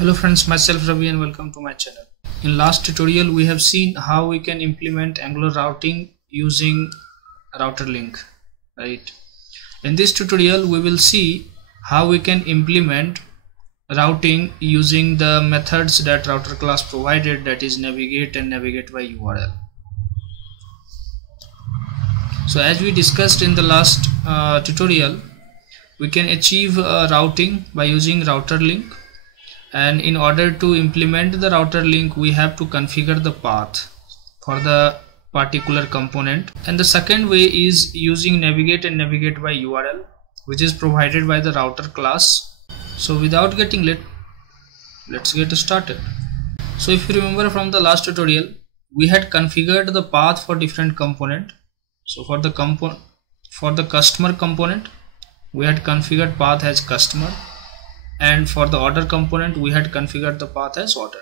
Hello friends, myself Ravi and welcome to my channel. In last tutorial we have seen how we can implement Angular routing using router link, right? In this tutorial we will see how we can implement routing using the methods that router class provided, that is navigate and navigateByUrl. So as we discussed in the last tutorial, we can achieve routing by using router link. And in order to implement the router link, we have to configure the path for the particular component. And the second way is using navigate and navigateByUrl, which is provided by the router class. So without getting late, let's get started. So if you remember from the last tutorial, we had configured the path for different component. So for the customer component, we had configured path as customer. And for the order component, we had configured the path as order.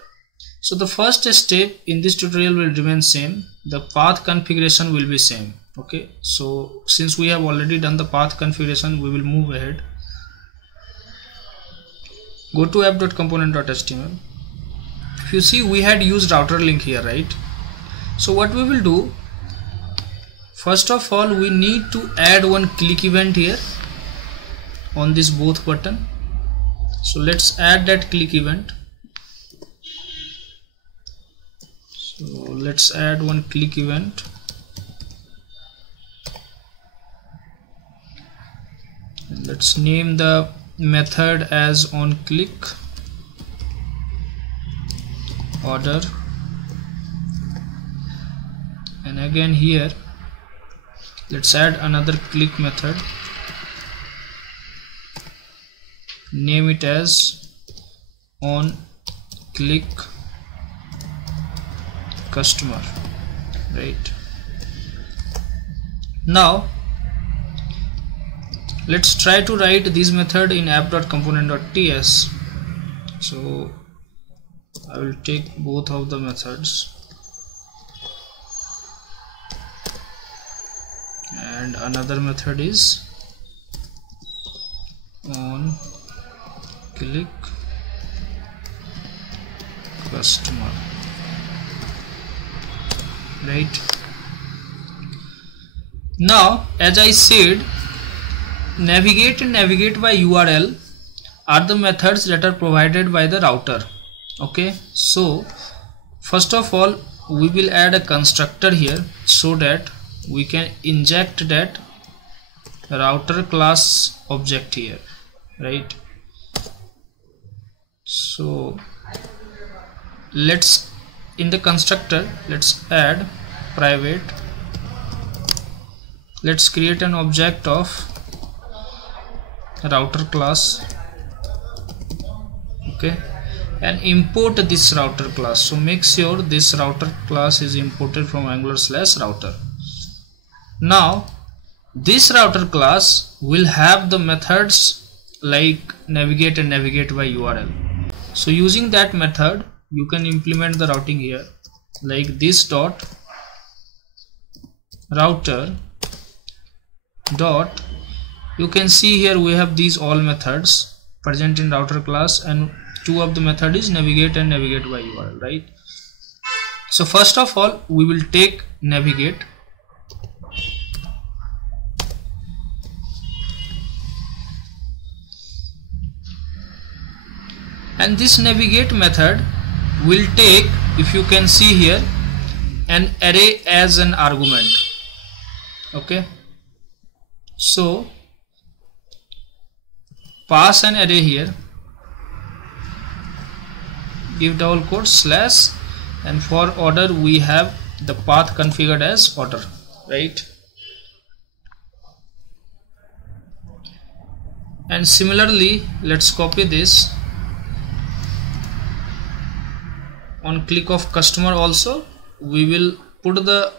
So the first step in this tutorial will remain same. The path configuration will be same. Okay, so since we have already done the path configuration, we will move ahead. Go to app.component.html. If you see, we had used router link here, right? So what we will do, first of all, we need to add one click event here on this both button. So let's add that click event. So let's add one click event. And let's name the method as onClick order. And again here, let's add another click method. Name it as onClick customer, right? Now let's try to write this method in app.component.ts. So I will take both of the methods and another method is onClick customer, right? Now as I said, navigate and navigateByUrl are the methods that are provided by the router. Okay, so first of all we will add a constructor here so that we can inject that router class object here, right? So let's, in the constructor, let's add private. Let's create an object of router class, okay, and import this router class. So make sure this router class is imported from Angular/router. Now this router class will have the methods like navigate and navigateByUrl. So using that method, you can implement the routing here, like this dot router dot. You can see here we have these all methods present in router class, and two of the method is navigate and navigateByUrl, right? So first of all, we will take navigate. And this navigate method will take, if you can see here, an array as an argument. Okay, so pass an array here, give double quote slash, and for order we have the path configured as order, right? And similarly, let's copy this on click of customer. Also we will put the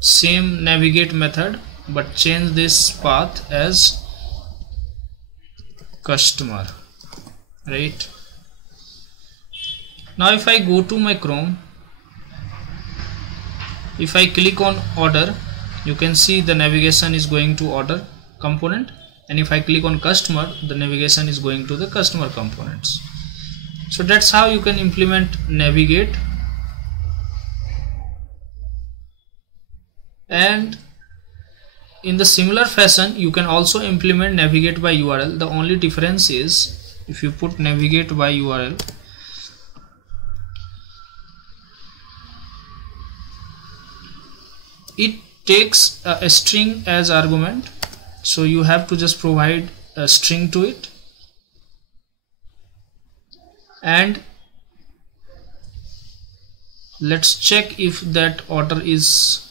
same navigate method but change this path as customer, right? Now if I go to my Chrome, if I click on order, you can see the navigation is going to order component, and if I click on customer, the navigation is going to the customer components. So that's how you can implement navigate. And in the similar fashion you can also implement navigate by URL. The only difference is if you put navigate by URL, it takes a string as argument, so you have to just provide a string to it, and let's check if that order is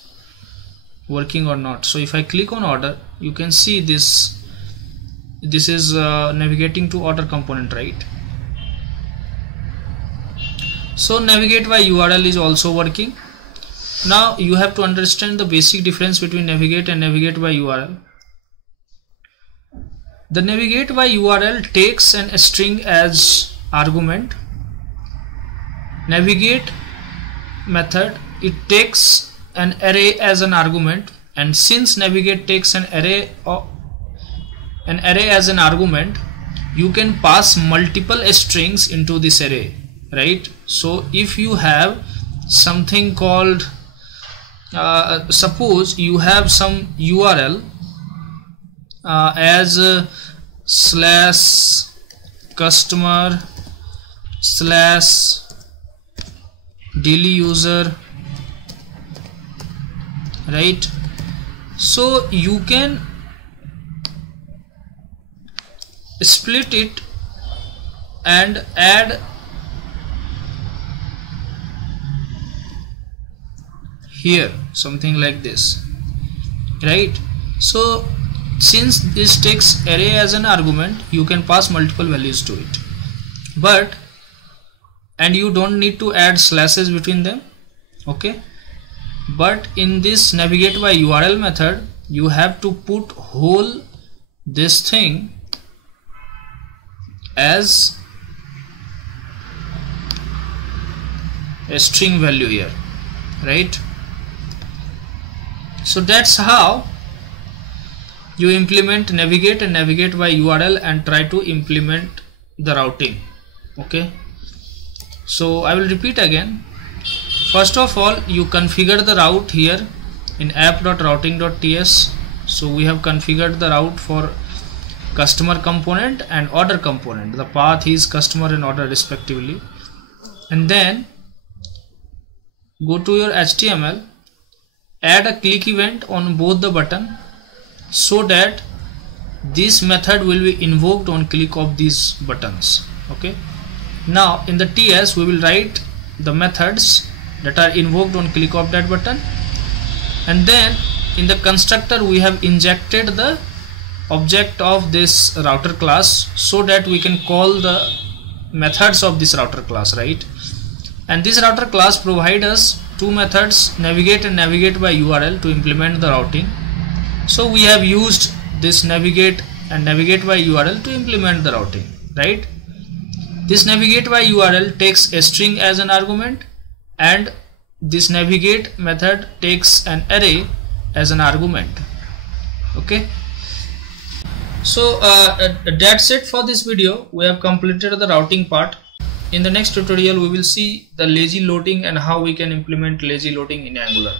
working or not. So if I click on order, you can see this is navigating to order component, right? So navigate by URL is also working. Now you have to understand the basic difference between navigate and navigate by URL. The navigate by URL takes a string as argument. Navigate method, it takes an array as an argument, and since navigate takes an array as an argument, you can pass multiple strings into this array, right? So if you have something called suppose you have some URL as /customer/ daily user, right? So you can split it and add here something like this, right? So since this takes array as an argument, you can pass multiple values to it, and you don't need to add slashes between them, okay? But in this navigate by URL method, you have to put whole this thing as a string value here, right? So that's how you implement navigate and navigate by URL and try to implement the routing, okay? So I will repeat again. First of all, you configure the route here in app.routing.ts. So we have configured the route for customer component and order component. The path is customer and order respectively. And then go to your HTML, add a click event on both the button so that this method will be invoked on click of these buttons, okay? Now in the TS we will write the methods that are invoked on click of that button, and then in the constructor we have injected the object of this router class so that we can call the methods of this router class, right? And this router class provide us two methods, navigate and navigate by URL, to implement the routing. So we have used this navigate and navigate by URL to implement the routing, right? This navigate by URL takes a string as an argument, and this navigate method takes an array as an argument, okay? So that's it for this video. We have completed the routing part. In the next tutorial we will see the lazy loading and how we can implement lazy loading in Angular.